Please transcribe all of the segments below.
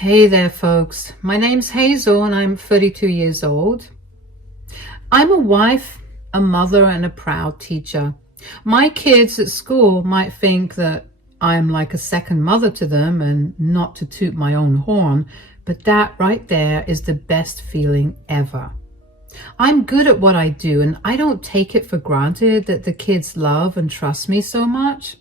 Hey there, folks. My name's Hazel and I'm 32 years old. I'm a wife, a mother, and a proud teacher. My kids at school might think that I'm like a second mother to them, and not to toot my own horn, but that right there is the best feeling ever. I'm good at what I do, and I don't take it for granted that the kids love and trust me so much.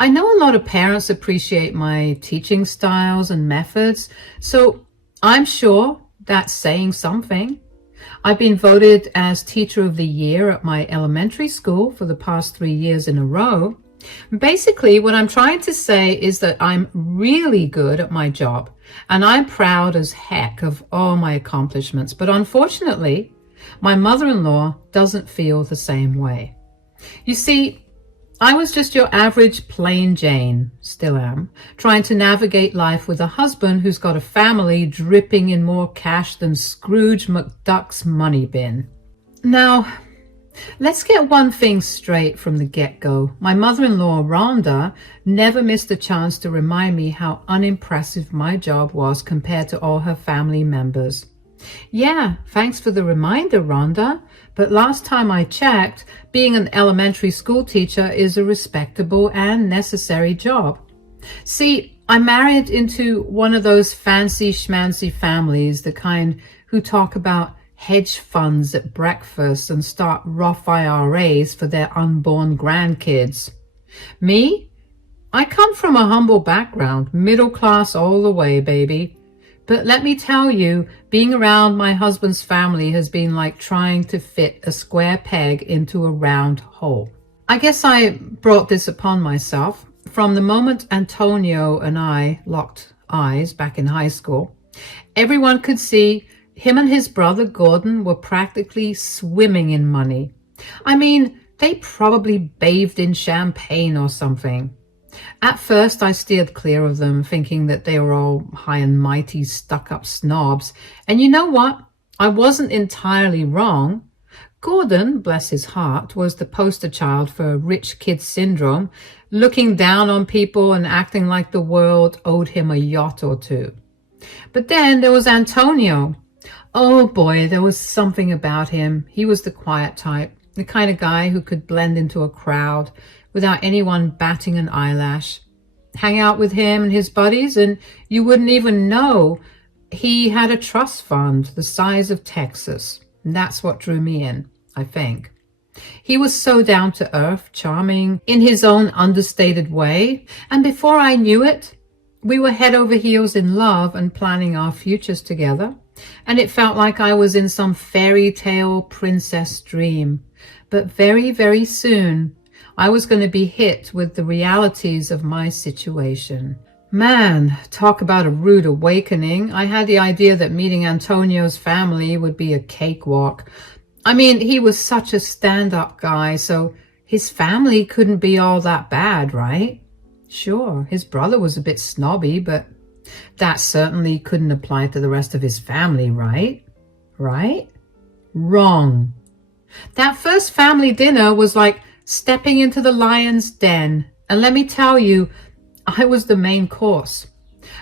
I know a lot of parents appreciate my teaching styles and methods, so I'm sure that's saying something. I've been voted as Teacher of the Year at my elementary school for the past 3 years in a row. Basically, what I'm trying to say is that I'm really good at my job, and I'm proud as heck of all my accomplishments. But unfortunately, my mother-in-law doesn't feel the same way. You see, I was just your average plain Jane, still am, trying to navigate life with a husband who's got a family dripping in more cash than Scrooge McDuck's money bin. Now, let's get one thing straight from the get-go. My mother-in-law, Rhonda, never missed a chance to remind me how unimpressive my job was compared to all her family members. Yeah, thanks for the reminder, Rhonda. But last time I checked, being an elementary school teacher is a respectable and necessary job. See, I married into one of those fancy schmancy families, the kind who talk about hedge funds at breakfast and start Roth IRAs for their unborn grandkids. Me? I come from a humble background, middle class all the way, baby. But let me tell you, being around my husband's family has been like trying to fit a square peg into a round hole. I guess I brought this upon myself. From the moment Antonio and I locked eyes back in high school, everyone could see him and his brother Gordon were practically swimming in money. I mean, they probably bathed in champagne or something. At first, I steered clear of them, thinking that they were all high and mighty, stuck-up snobs. And you know what? I wasn't entirely wrong. Gordon, bless his heart, was the poster child for rich kid syndrome, looking down on people and acting like the world owed him a yacht or two. But then there was Antonio. Oh boy, there was something about him. He was the quiet type, the kind of guy who could blend into a crowd without anyone batting an eyelash. Hang out with him and his buddies and you wouldn't even know he had a trust fund the size of Texas. And that's what drew me in, I think. He was so down to earth, charming in his own understated way. And before I knew it, we were head over heels in love and planning our futures together. And it felt like I was in some fairy tale princess dream. But very, very soon, I was going to be hit with the realities of my situation. Man, talk about a rude awakening. I had the idea that meeting Antonio's family would be a cakewalk. I mean, he was such a stand-up guy, so his family couldn't be all that bad, right? Sure, his brother was a bit snobby, but that certainly couldn't apply to the rest of his family, right? Right? Wrong. That first family dinner was like stepping into the lion's den. And let me tell you, I was the main course.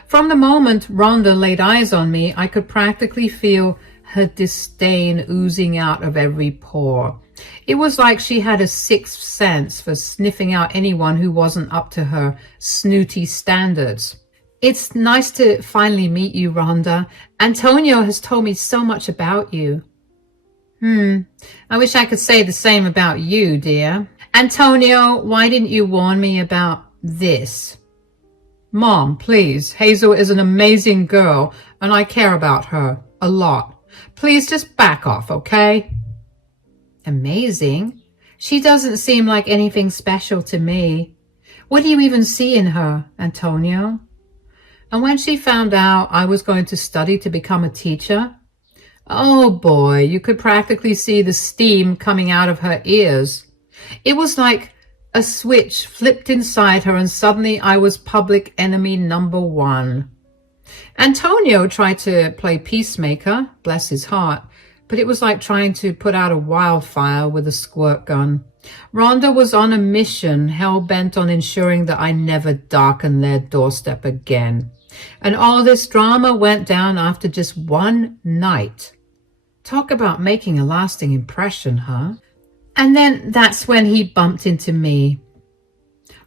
From the moment Rhonda laid eyes on me, I could practically feel her disdain oozing out of every pore. It was like she had a sixth sense for sniffing out anyone who wasn't up to her snooty standards. It's nice to finally meet you, Rhonda. Antonio has told me so much about you. I wish I could say the same about you, dear. Antonio, why didn't you warn me about this? Mom, please. Hazel is an amazing girl, and I care about her a lot. Please just back off, okay? Amazing? She doesn't seem like anything special to me. What do you even see in her, Antonio? And when she found out I was going to study to become a teacher, oh boy, you could practically see the steam coming out of her ears. It was like a switch flipped inside her and suddenly I was public enemy number one. Antonio tried to play peacemaker, bless his heart, but it was like trying to put out a wildfire with a squirt gun. Rhonda was on a mission, hell-bent on ensuring that I never darken their doorstep again. And all this drama went down after just one night. Talk about making a lasting impression, huh? And then that's when he bumped into me.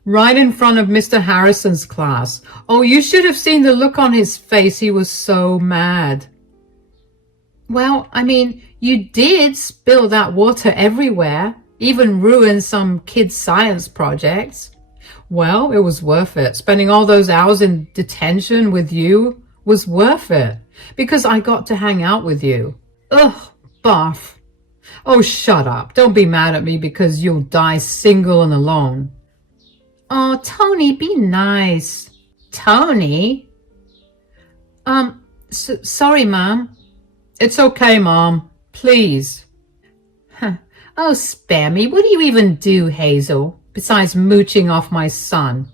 Right in front of Mr. Harrison's class. Oh, you should have seen the look on his face. He was so mad. Well, I mean, you did spill that water everywhere, even ruin some kids' science projects. Well, it was worth it. Spending all those hours in detention with you was worth it, because I got to hang out with you. Ugh, barf. Oh, shut up. Don't be mad at me because you'll die single and alone. Oh, Tony, be nice. Tony? Sorry, Mom. It's okay, Mom. Please. Huh. Oh, spare me. What do you even do, Hazel, besides mooching off my son?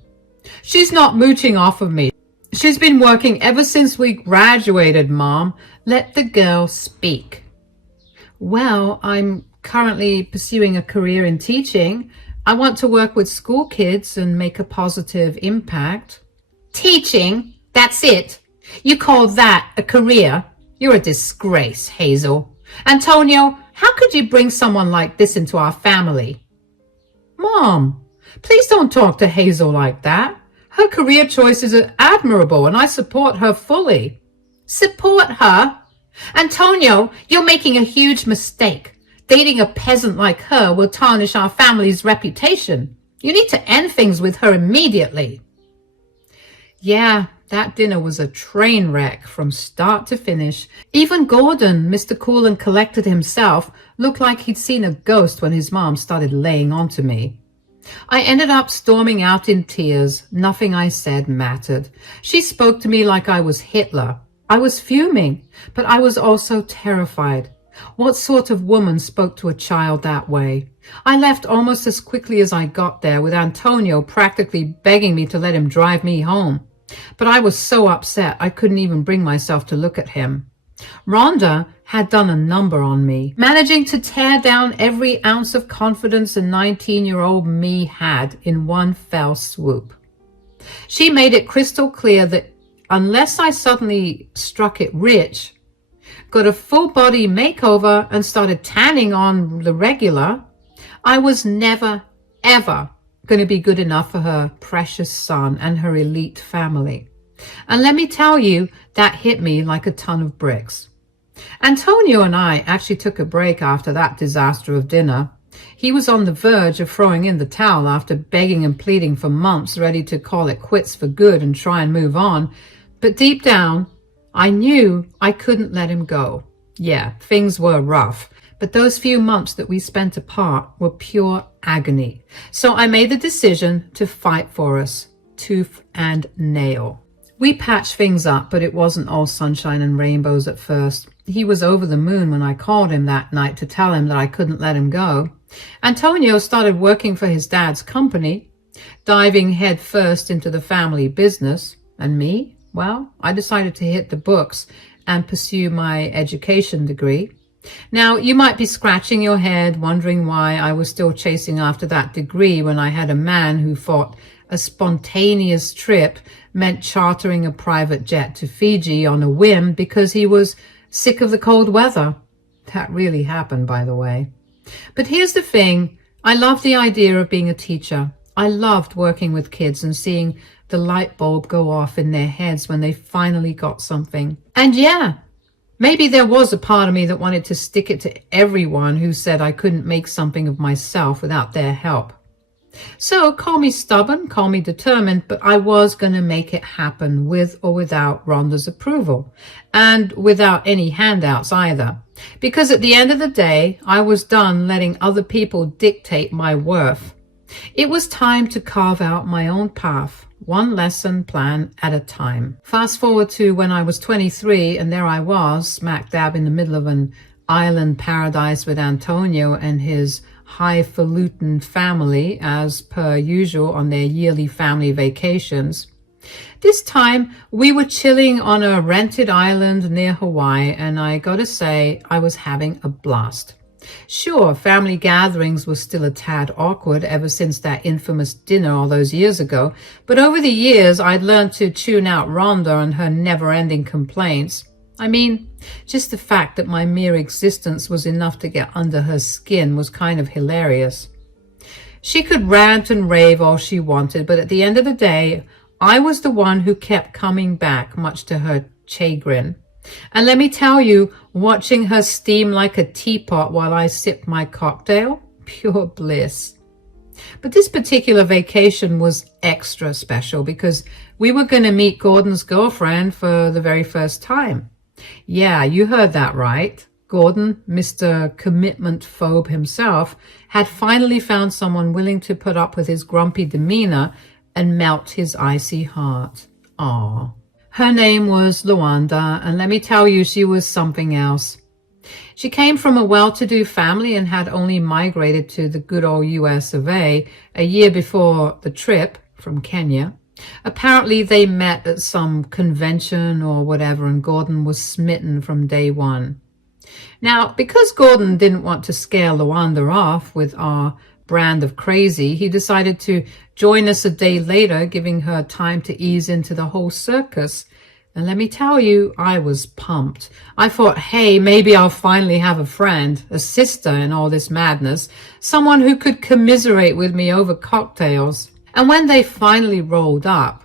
She's not mooching off of me. She's been working ever since we graduated, Mom. Let the girl speak. Well, I'm currently pursuing a career in teaching. I want to work with school kids and make a positive impact. Teaching? That's it? You call that a career? You're a disgrace, Hazel. Antonio, how could you bring someone like this into our family? Mom, please don't talk to Hazel like that. Her career choices are admirable and I support her fully. Support her? Antonio, you're making a huge mistake. Dating a peasant like her will tarnish our family's reputation. You need to end things with her immediately. Yeah, that dinner was a train wreck from start to finish. Even Gordon, Mr. Cool and Collected himself, looked like he'd seen a ghost when his mom started laying onto me. I ended up storming out in tears. Nothing I said mattered. She spoke to me like I was Hitler. I was fuming, but I was also terrified. What sort of woman spoke to a child that way? I left almost as quickly as I got there, with Antonio practically begging me to let him drive me home. But I was so upset I couldn't even bring myself to look at him. Rhonda had done a number on me, managing to tear down every ounce of confidence a 19-year-old me had in one fell swoop. She made it crystal clear that unless I suddenly struck it rich, got a full body makeover and started tanning on the regular, I was never, ever going to be good enough for her precious son and her elite family. And let me tell you, that hit me like a ton of bricks. Antonio and I actually took a break after that disaster of dinner. He was on the verge of throwing in the towel after begging and pleading for months, ready to call it quits for good and try and move on. But deep down, I knew I couldn't let him go. Yeah, things were rough, but those few months that we spent apart were pure agony. So I made the decision to fight for us, tooth and nail. We patched things up, but it wasn't all sunshine and rainbows at first. He was over the moon when I called him that night to tell him that I couldn't let him go. Antonio started working for his dad's company, diving head first into the family business. And me? Well, I decided to hit the books and pursue my education degree. Now, you might be scratching your head, wondering why I was still chasing after that degree when I had a man who thought a spontaneous trip meant chartering a private jet to Fiji on a whim because he was sick of the cold weather. That really happened, by the way. But here's the thing. I loved the idea of being a teacher. I loved working with kids and seeing the light bulb go off in their heads when they finally got something. And yeah, maybe there was a part of me that wanted to stick it to everyone who said I couldn't make something of myself without their help. So call me stubborn, call me determined, but I was going to make it happen with or without Rhonda's approval, and without any handouts either. Because at the end of the day, I was done letting other people dictate my worth. It was time to carve out my own path, one lesson plan at a time. Fast forward to when I was 23, and there I was, smack dab in the middle of an island paradise with Antonio and his highfalutin family, as per usual on their yearly family vacations. This time we were chilling on a rented island near Hawaii, and I gotta say I was having a blast. Sure, family gatherings were still a tad awkward ever since that infamous dinner all those years ago, but over the years I'd learned to tune out Rhonda and her never-ending complaints. I mean, just the fact that my mere existence was enough to get under her skin was kind of hilarious. She could rant and rave all she wanted, but at the end of the day, I was the one who kept coming back, much to her chagrin. And let me tell you, watching her steam like a teapot while I sipped my cocktail, pure bliss. But this particular vacation was extra special because we were going to meet Gordon's girlfriend for the very first time. Yeah, you heard that right. Gordon, Mr. Commitment Phobe himself, had finally found someone willing to put up with his grumpy demeanor and melt his icy heart. Aww. Her name was Luanda, and let me tell you, she was something else. She came from a well-to-do family and had only migrated to the good old US of A year before the trip from Kenya. Apparently they met at some convention or whatever, and Gordon was smitten from day one. Now, because Gordon didn't want to scare Luanda off with our brand of crazy, he decided to join us a day later, giving her time to ease into the whole circus. And let me tell you, I was pumped. I thought, hey, maybe I'll finally have a friend, a sister in all this madness, someone who could commiserate with me over cocktails. And when they finally rolled up,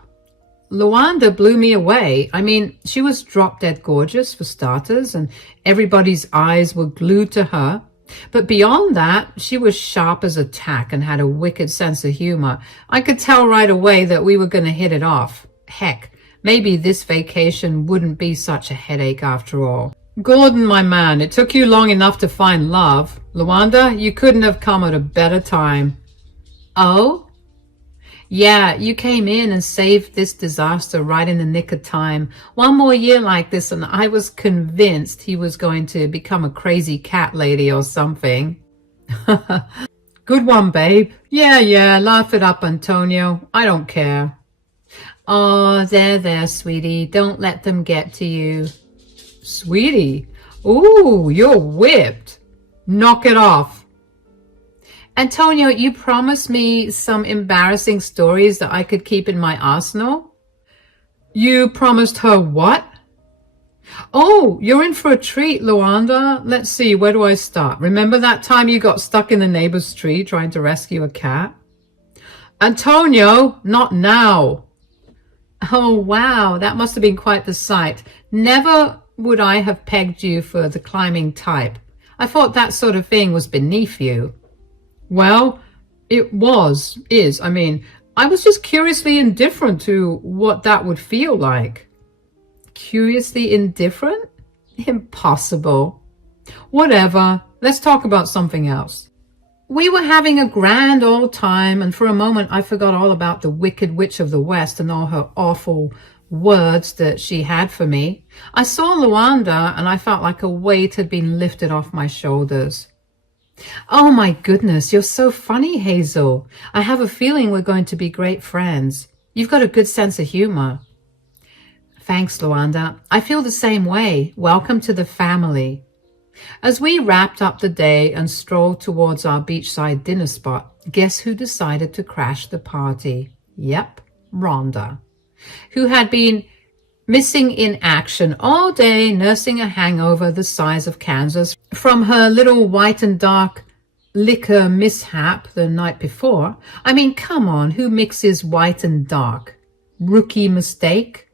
Luanda blew me away. I mean, she was drop-dead gorgeous for starters, and everybody's eyes were glued to her. But beyond that, she was sharp as a tack and had a wicked sense of humor. I could tell right away that we were going to hit it off. Heck, maybe this vacation wouldn't be such a headache after all. Gordon, my man, it took you long enough to find love. Luanda, you couldn't have come at a better time. Oh? Yeah, you came in and saved this disaster right in the nick of time. One more year like this and I was convinced he was going to become a crazy cat lady or something. Good one, babe. Yeah, laugh it up, Antonio. I don't care. Oh, there, sweetie. Don't let them get to you. Sweetie? Ooh, you're whipped. Knock it off. Antonio, you promised me some embarrassing stories that I could keep in my arsenal. You promised her what? Oh, you're in for a treat, Luanda. Let's see, where do I start? Remember that time you got stuck in the neighbor's tree trying to rescue a cat? Antonio, not now. Oh, wow, that must have been quite the sight. Never would I have pegged you for the climbing type. I thought that sort of thing was beneath you. Well, is. I mean, I was just curiously indifferent to what that would feel like. Curiously indifferent? Impossible. Whatever. Let's talk about something else. We were having a grand old time, and for a moment I forgot all about the Wicked Witch of the West and all her awful words that she had for me. I saw Luanda, and I felt like a weight had been lifted off my shoulders. Oh my goodness, you're so funny, Hazel. I have a feeling we're going to be great friends. You've got a good sense of humor. Thanks, Luanda. I feel the same way. Welcome to the family. As we wrapped up the day and strolled towards our beachside dinner spot, guess who decided to crash the party? Yep, Rhonda, who had been missing in action all day, nursing a hangover the size of Kansas from her little white and dark liquor mishap the night before. I mean, come on, who mixes white and dark? Rookie mistake?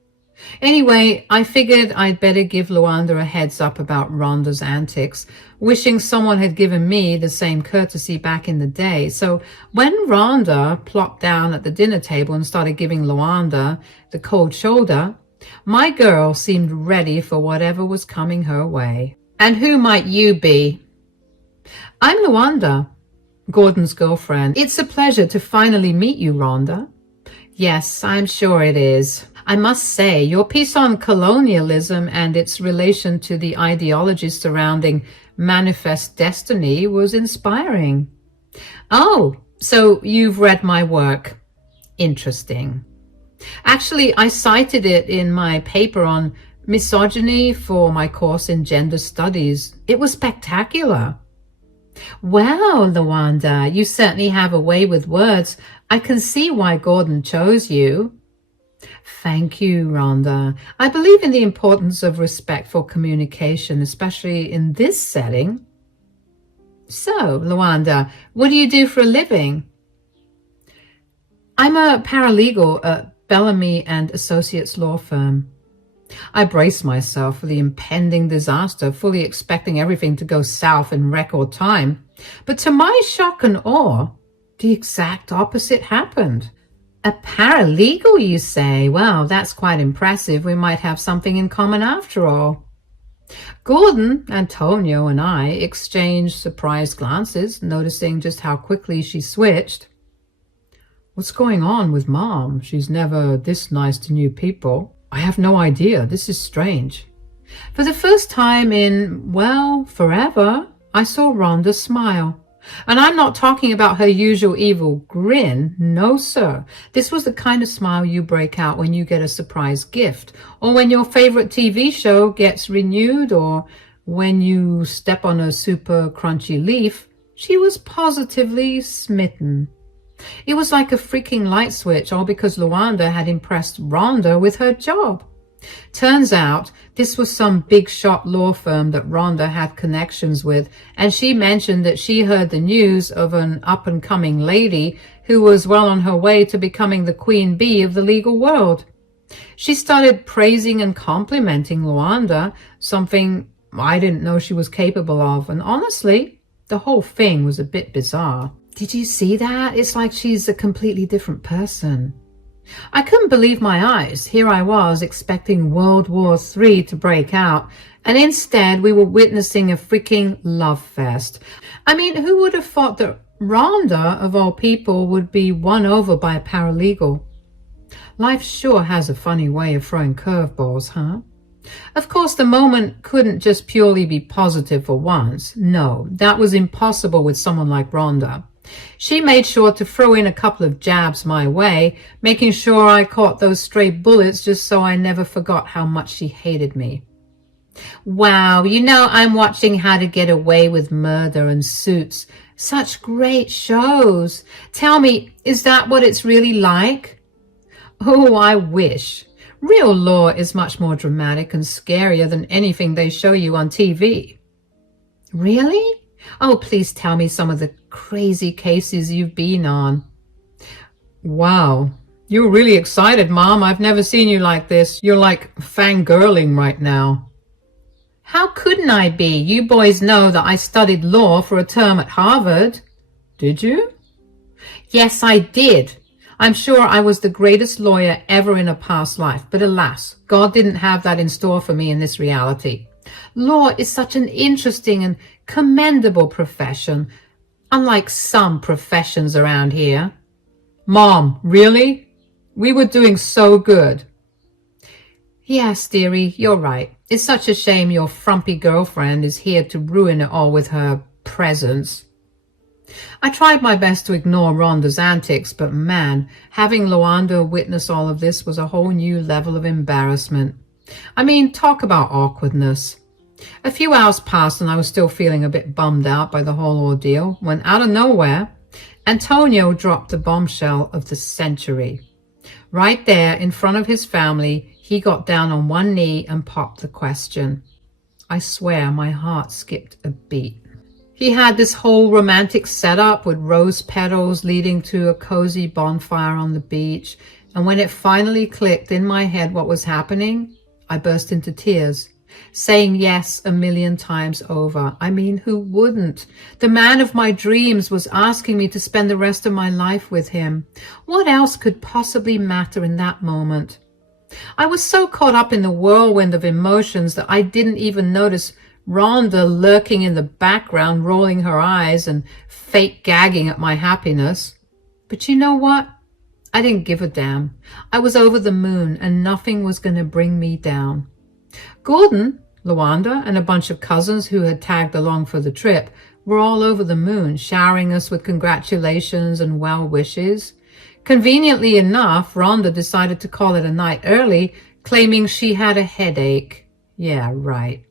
Anyway, I figured I'd better give Luanda a heads up about Rhonda's antics, wishing someone had given me the same courtesy back in the day. So when Rhonda plopped down at the dinner table and started giving Luanda the cold shoulder, my girl seemed ready for whatever was coming her way. And who might you be? I'm Luanda, Gordon's girlfriend. It's a pleasure to finally meet you, Rhonda. Yes, I'm sure it is. I must say, your piece on colonialism and its relation to the ideologies surrounding manifest destiny was inspiring. Oh, so you've read my work. Interesting. Actually, I cited it in my paper on misogyny for my course in gender studies. It was spectacular. Well, Luanda, you certainly have a way with words. I can see why Gordon chose you. Thank you, Rhonda. I believe in the importance of respectful communication, especially in this setting. So, Luanda, what do you do for a living? I'm a paralegal at Bellamy and Associates law firm. I braced myself for the impending disaster, fully expecting everything to go south in record time. But to my shock and awe, the exact opposite happened. A paralegal, you say? Well, that's quite impressive. We might have something in common after all. Gordon, Antonio, and I exchanged surprised glances, noticing just how quickly she switched. What's going on with Mom? She's never this nice to new people. I have no idea. This is strange. For the first time in, well, forever, I saw Rhonda smile. And I'm not talking about her usual evil grin. No, sir. This was the kind of smile you break out when you get a surprise gift, or when your favorite TV show gets renewed, or when you step on a super crunchy leaf. She was positively smitten. It was like a freaking light switch, all because Luanda had impressed Rhonda with her job. Turns out this was some big shot law firm that Rhonda had connections with, and she mentioned that she heard the news of an up-and-coming lady who was well on her way to becoming the queen bee of the legal world. She started praising and complimenting Luanda, something I didn't know she was capable of, and honestly, the whole thing was a bit bizarre. Did you see that? It's like she's a completely different person. I couldn't believe my eyes. Here I was expecting World War III to break out, and instead we were witnessing a freaking love fest. I mean, who would have thought that Rhonda, of all people, would be won over by a paralegal? Life sure has a funny way of throwing curveballs, huh? Of course, the moment couldn't just purely be positive for once. No, that was impossible with someone like Rhonda. She made sure to throw in a couple of jabs my way, making sure I caught those stray bullets just so I never forgot how much she hated me. Wow, I'm watching How to Get Away with Murder and Suits. Such great shows. Tell me, is that what it's really like? Oh, I wish. Real law is much more dramatic and scarier than anything they show you on TV. Really? Oh, please tell me some of the crazy cases you've been on. Wow, you're really excited, Mom. I've never seen you like this. You're like fangirling right now. How couldn't I be? You boys know that I studied law for a term at Harvard. Did you? Yes, I did. I'm sure I was the greatest lawyer ever in a past life, but alas, God didn't have that in store for me in this reality. Law is such an interesting and commendable profession, unlike some professions around here. Mom, really? We were doing so good. Yes, dearie, you're right. It's such a shame your frumpy girlfriend is here to ruin it all with her presence. I tried my best to ignore Rhonda's antics, but man, having Luanda witness all of this was a whole new level of embarrassment. I mean, talk about awkwardness. A few hours passed and I was still feeling a bit bummed out by the whole ordeal when, out of nowhere, Antonio dropped the bombshell of the century. Right there in front of his family, he got down on one knee and popped the question. I swear my heart skipped a beat. He had this whole romantic setup with rose petals leading to a cozy bonfire on the beach, and when it finally clicked in my head what was happening, I burst into tears, saying yes 1,000,000 times over. I mean, who wouldn't? The man of my dreams was asking me to spend the rest of my life with him. What else could possibly matter in that moment? I was so caught up in the whirlwind of emotions that I didn't even notice Rhonda lurking in the background, rolling her eyes and fake gagging at my happiness. But you know what? I didn't give a damn. I was over the moon and nothing was going to bring me down. Gordon, Luanda, and a bunch of cousins who had tagged along for the trip were all over the moon, showering us with congratulations and well wishes. Conveniently enough, Rhonda decided to call it a night early, claiming she had a headache. Yeah, right.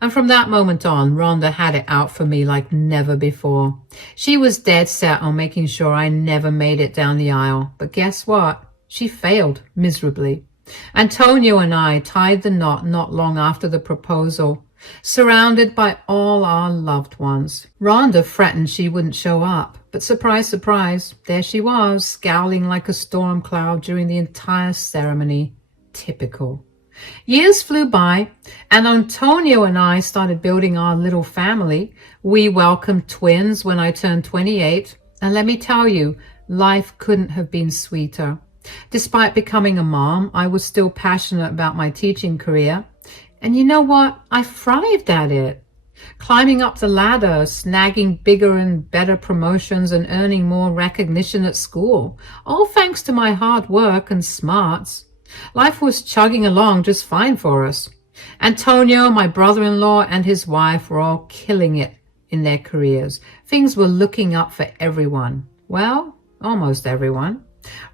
And from that moment on, Rhonda had it out for me like never before. She was dead set on making sure I never made it down the aisle. But guess what? She failed miserably. Antonio and I tied the knot not long after the proposal, surrounded by all our loved ones. Rhonda threatened she wouldn't show up, but surprise, surprise, there she was, scowling like a storm cloud during the entire ceremony. Typical. Years flew by, and Antonio and I started building our little family. We welcomed twins when I turned 28, and let me tell you, life couldn't have been sweeter. Despite becoming a mom, I was still passionate about my teaching career. And you know what? I thrived at it. Climbing up the ladder, snagging bigger and better promotions, and earning more recognition at school, all thanks to my hard work and smarts. Life was chugging along just fine for us. Antonio, my brother-in-law, and his wife were all killing it in their careers. Things were looking up for everyone. Well, almost everyone.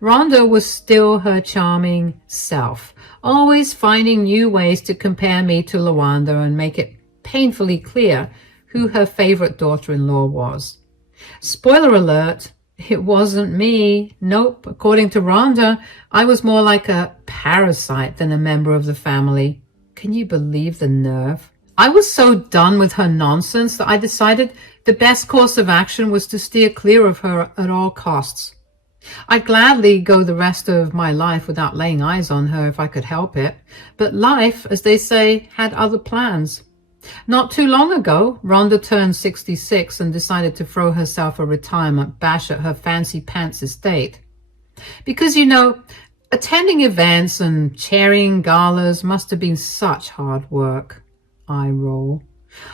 Rhonda was still her charming self, always finding new ways to compare me to Lawanda and make it painfully clear who her favorite daughter-in-law was. Spoiler alert, it wasn't me. Nope, according to Rhonda, I was more like a parasite than a member of the family. Can you believe the nerve? I was so done with her nonsense that I decided the best course of action was to steer clear of her at all costs. I'd gladly go the rest of my life without laying eyes on her if I could help it, but life, as they say, had other plans. Not too long ago, Rhonda turned 66 and decided to throw herself a retirement bash at her fancy pants estate. Because, you know, attending events and chairing galas must have been such hard work. I roll.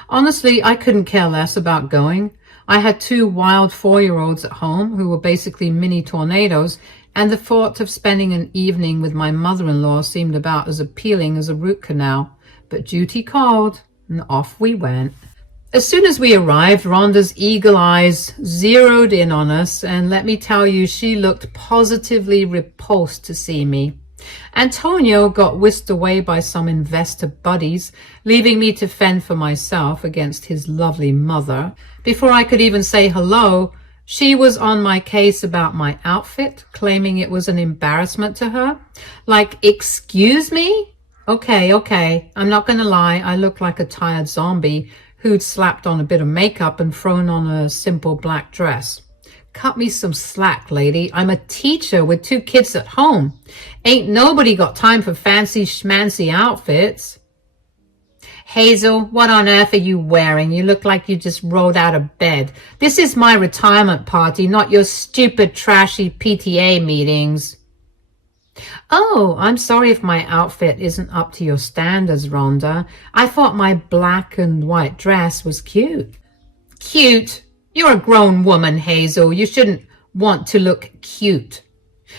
Honestly, I couldn't care less about going. I had 2 wild 4-year-olds at home who were basically mini tornadoes, and the thought of spending an evening with my mother-in-law seemed about as appealing as a root canal. But duty called, and off we went. As soon as we arrived, Rhonda's eagle eyes zeroed in on us, and let me tell you, she looked positively repulsed to see me. Antonio got whisked away by some investor buddies, leaving me to fend for myself against his lovely mother. Before I could even say hello, she was on my case about my outfit, claiming it was an embarrassment to her. Like, excuse me? Okay, I'm not gonna lie, I look like a tired zombie who'd slapped on a bit of makeup and thrown on a simple black dress. Cut me some slack, lady. I'm a teacher with 2 kids at home. Ain't nobody got time for fancy schmancy outfits. Hazel, what on earth are you wearing? You look like you just rolled out of bed. This is my retirement party, not your stupid, trashy PTA meetings. Oh, I'm sorry if my outfit isn't up to your standards, Rhonda. I thought my black and white dress was cute. Cute? You're a grown woman, Hazel. You shouldn't want to look cute.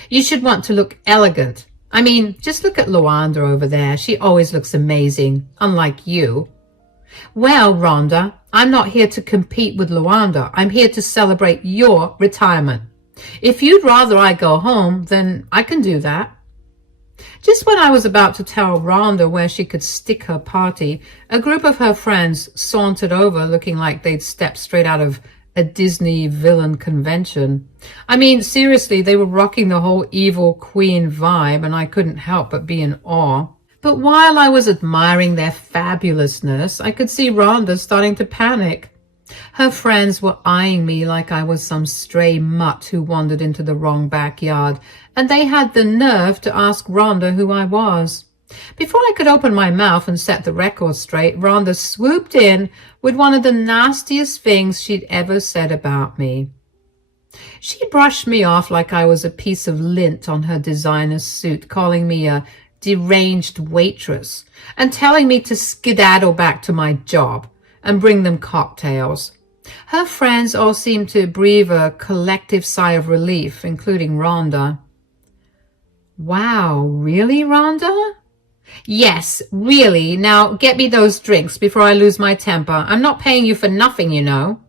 You should want to look elegant. I mean, just look at Lawanda over there. She always looks amazing, unlike you. Well, Rhonda, I'm not here to compete with Lawanda. I'm here to celebrate your retirement. If you'd rather I go home, then I can do that. Just when I was about to tell Rhonda where she could stick her party, a group of her friends sauntered over looking like they'd stepped straight out of a Disney villain convention. I mean, seriously, they were rocking the whole evil queen vibe, and I couldn't help but be in awe. But while I was admiring their fabulousness, I could see Rhonda starting to panic. Her friends were eyeing me like I was some stray mutt who wandered into the wrong backyard, and they had the nerve to ask Rhonda who I was. Before I could open my mouth and set the record straight, Rhonda swooped in with one of the nastiest things she'd ever said about me. She brushed me off like I was a piece of lint on her designer suit, calling me a deranged waitress and telling me to skedaddle back to my job and bring them cocktails. Her friends all seemed to breathe a collective sigh of relief, including Rhonda. Wow, really, Rhonda? Yes, really. Now get me those drinks before I lose my temper. I'm not paying you for nothing, you know.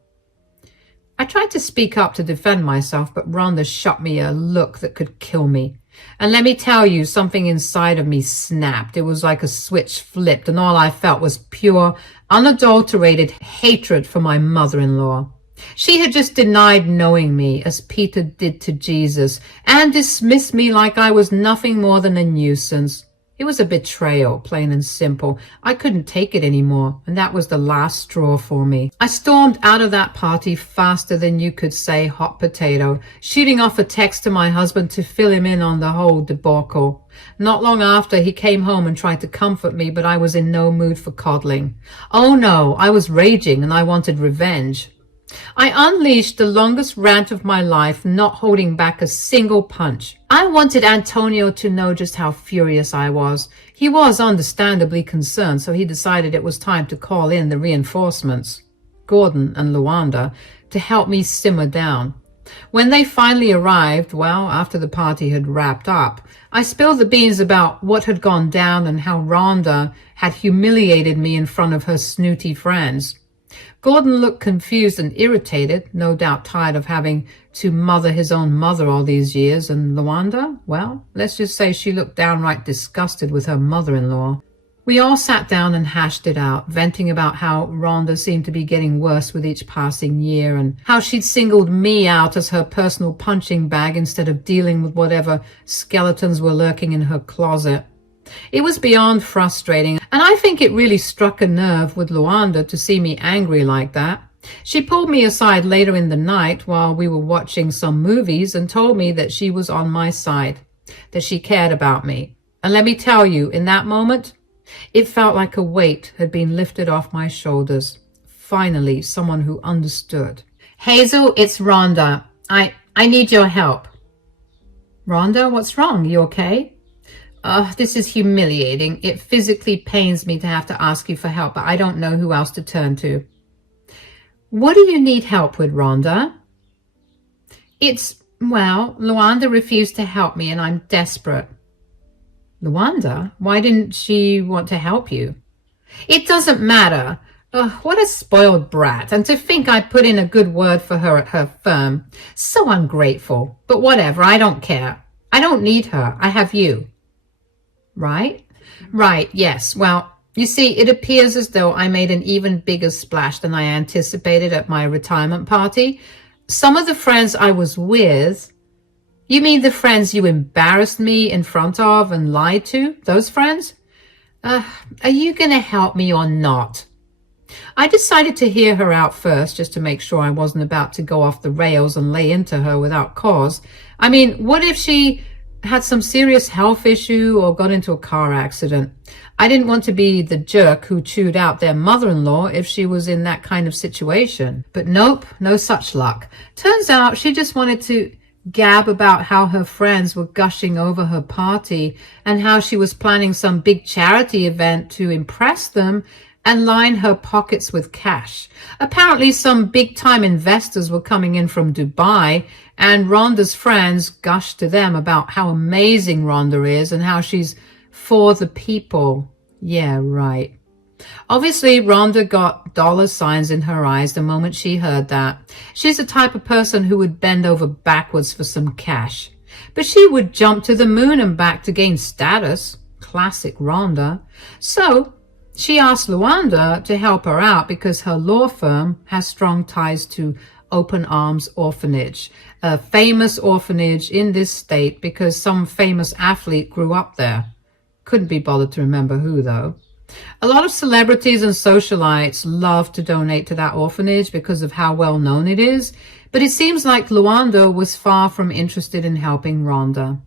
I tried to speak up to defend myself, but Rhonda shot me a look that could kill me. And let me tell you, something inside of me snapped. It was like a switch flipped, and all I felt was pure, unadulterated hatred for my mother-in-law. She had just denied knowing me, as Peter did to Jesus, and dismissed me like I was nothing more than a nuisance. It was a betrayal, plain and simple. I couldn't take it anymore, and that was the last straw for me. I stormed out of that party faster than you could say hot potato, shooting off a text to my husband to fill him in on the whole debacle. Not long after, he came home and tried to comfort me, but I was in no mood for coddling. Oh no, I was raging and I wanted revenge. I unleashed the longest rant of my life, not holding back a single punch. I wanted Antonio to know just how furious I was. He was understandably concerned, so he decided it was time to call in the reinforcements, Gordon and Luanda, to help me simmer down. When they finally arrived, well, after the party had wrapped up, I spilled the beans about what had gone down and how Rhonda had humiliated me in front of her snooty friends. Gordon looked confused and irritated, no doubt tired of having to mother his own mother all these years, and Luanda, well, let's just say she looked downright disgusted with her mother-in-law. We all sat down and hashed it out, venting about how Rhonda seemed to be getting worse with each passing year, and how she'd singled me out as her personal punching bag instead of dealing with whatever skeletons were lurking in her closet. It was beyond frustrating, and I think it really struck a nerve with Luanda to see me angry like that. She pulled me aside later in the night while we were watching some movies and told me that she was on my side, that she cared about me. And let me tell you, in that moment, it felt like a weight had been lifted off my shoulders. Finally, someone who understood. Hazel, it's Rhonda. I need your help. Rhonda, what's wrong? You okay? This is humiliating. It physically pains me to have to ask you for help, but I don't know who else to turn to. What do you need help with, Rhonda? Well, Luanda refused to help me and I'm desperate. Luanda? Why didn't she want to help you? It doesn't matter. What a spoiled brat. And to think I put in a good word for her at her firm. So ungrateful. But whatever, I don't care. I don't need her. I have you. Right? Right, yes. Well, you see, it appears as though I made an even bigger splash than I anticipated at my retirement party. Some of the friends I was with... You mean the friends you embarrassed me in front of and lied to? Those friends? Are you going to help me or not? I decided to hear her out first, just to make sure I wasn't about to go off the rails and lay into her without cause. I mean, what if she had some serious health issue or got into a car accident? I didn't want to be the jerk who chewed out their mother-in-law if she was in that kind of situation. But nope, no such luck. Turns out she just wanted to gab about how her friends were gushing over her party and how she was planning some big charity event to impress them and line her pockets with cash. Apparently some big-time investors were coming in from Dubai, and Rhonda's friends gushed to them about how amazing Rhonda is and how she's for the people. Yeah, right. Obviously, Rhonda got dollar signs in her eyes the moment she heard that. She's the type of person who would bend over backwards for some cash. But she would jump to the moon and back to gain status. Classic Rhonda. So she asked Luanda to help her out because her law firm has strong ties to Open Arms Orphanage, a famous orphanage in this state because some famous athlete grew up there. Couldn't be bothered to remember who, though. A lot of celebrities and socialites love to donate to that orphanage because of how well known it is, but it seems like Luanda was far from interested in helping Rhonda.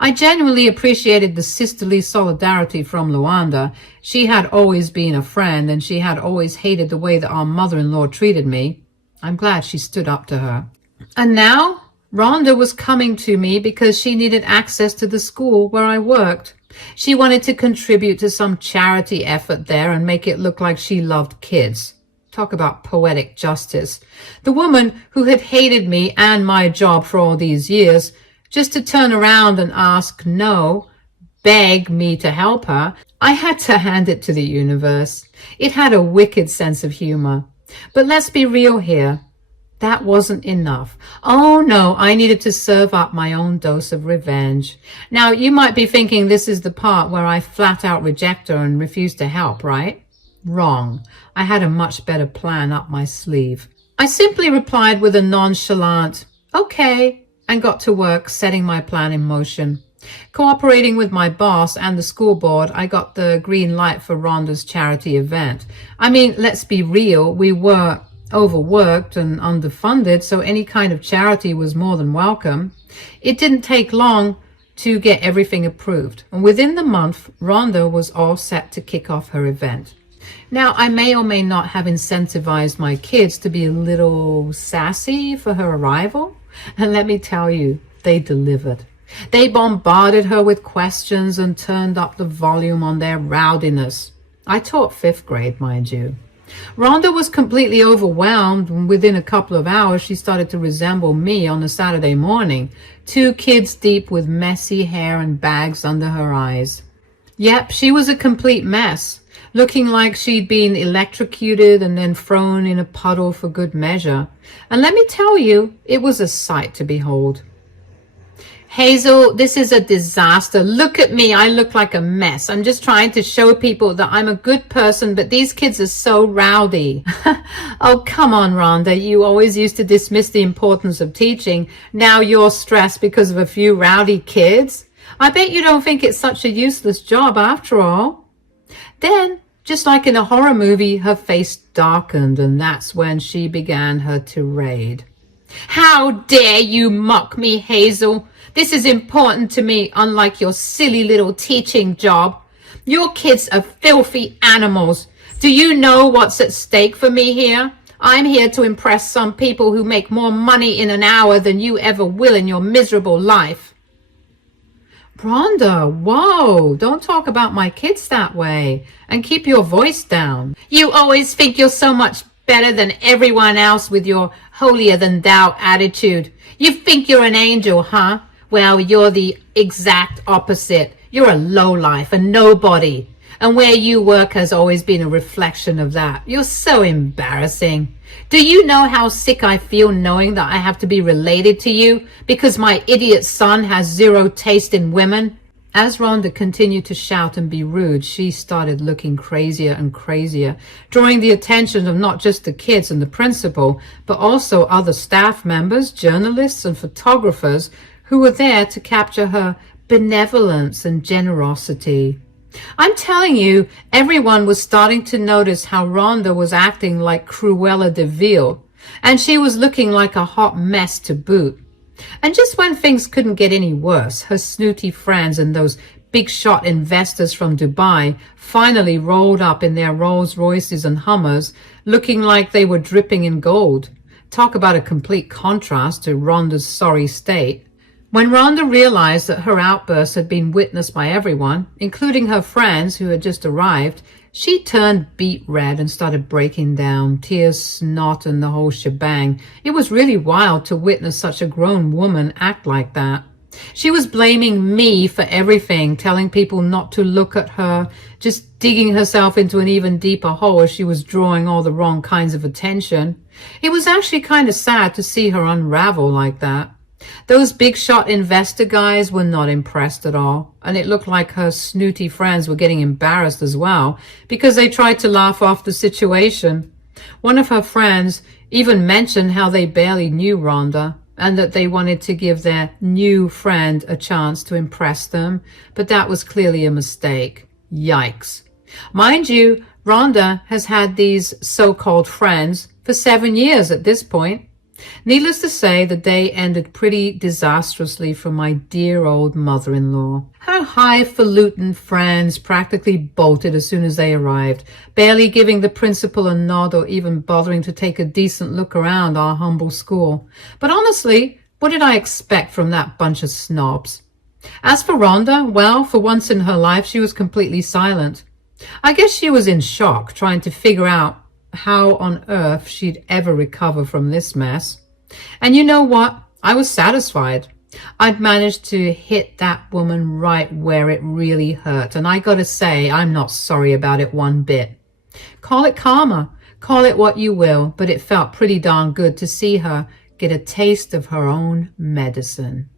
I genuinely appreciated the sisterly solidarity from Luanda. She had always been a friend, and she had always hated the way that our mother-in-law treated me. I'm glad she stood up to her. And now Rhonda was coming to me because she needed access to the school where I worked. She wanted to contribute to some charity effort there and make it look like she loved kids. Talk about poetic justice. The woman who had hated me and my job for all these years, just to turn around and ask no, beg me to help her, I had to hand it to the universe. It had a wicked sense of humor. But let's be real here. that wasn't enough. Oh no, I needed to serve up my own dose of revenge. Now, you might be thinking this is the part where I flat out reject her and refuse to help, right? Wrong. I had a much better plan up my sleeve. I simply replied with a nonchalant, okay, and got to work setting my plan in motion. Cooperating with my boss and the school board, I got the green light for Rhonda's charity event. I mean, let's be real, we were overworked and underfunded, so any kind of charity was more than welcome. It didn't take long to get everything approved, and within the month, Rhonda was all set to kick off her event. Now, I may or may not have incentivized my kids to be a little sassy for her arrival, and let me tell you, they delivered. They bombarded her with questions and turned up the volume on their rowdiness. I taught 5th grade, mind you. Rhonda was completely overwhelmed, and within a couple of hours she started to resemble me on a Saturday morning, 2 kids deep with messy hair and bags under her eyes. Yep, she was a complete mess, looking like she'd been electrocuted and then thrown in a puddle for good measure. And let me tell you, it was a sight to behold. Hazel, this is a disaster. Look at me. I look like a mess. I'm just trying to show people that I'm a good person, but these kids are so rowdy. Oh, come on, Rhonda. You always used to dismiss the importance of teaching. Now you're stressed because of a few rowdy kids. I bet you don't think it's such a useless job after all. Then, just like in a horror movie, her face darkened, and that's when she began her tirade. How dare you mock me, Hazel? This is important to me, unlike your silly little teaching job. Your kids are filthy animals. Do you know what's at stake for me here? I'm here to impress some people who make more money in an hour than you ever will in your miserable life. Rhonda, whoa, don't talk about my kids that way, and keep your voice down. You always think you're so much better than everyone else with your holier-than-thou attitude. You think you're an angel, huh? Well, you're the exact opposite. You're a lowlife, a nobody. And where you work has always been a reflection of that. You're so embarrassing. Do you know how sick I feel knowing that I have to be related to you because my idiot son has zero taste in women? As Rhonda continued to shout and be rude, she started looking crazier and crazier, drawing the attention of not just the kids and the principal, but also other staff members, journalists, and photographers who were there to capture her benevolence and generosity. I'm telling you, everyone was starting to notice how Rhonda was acting like Cruella de Vil, and she was looking like a hot mess to boot. And just when things couldn't get any worse, her snooty friends and those big shot investors from Dubai finally rolled up in their Rolls Royces and Hummers, looking like they were dripping in gold. Talk about a complete contrast to Rhonda's sorry state. When Rhonda realized that her outburst had been witnessed by everyone, including her friends who had just arrived, she turned beet red and started breaking down, tears, snot, and the whole shebang. It was really wild to witness such a grown woman act like that. She was blaming me for everything, telling people not to look at her, just digging herself into an even deeper hole as she was drawing all the wrong kinds of attention. It was actually kind of sad to see her unravel like that. Those big shot investor guys were not impressed at all, and it looked like her snooty friends were getting embarrassed as well because they tried to laugh off the situation. One of her friends even mentioned how they barely knew Rhonda and that they wanted to give their new friend a chance to impress them, but that was clearly a mistake. Yikes. Mind you, Rhonda has had these so-called friends for 7 years at this point. Needless to say, the day ended pretty disastrously for my dear old mother-in-law. Her highfalutin friends practically bolted as soon as they arrived, barely giving the principal a nod or even bothering to take a decent look around our humble school. But honestly, what did I expect from that bunch of snobs? As for Rhonda, well, for once in her life, she was completely silent. I guess she was in shock, trying to figure out how on earth she'd ever recover from this mess. And you know what? I was satisfied. I'd managed to hit that woman right where it really hurt, and I gotta say, I'm not sorry about it one bit. Call it karma. Call it what you will, but it felt pretty darn good to see her get a taste of her own medicine.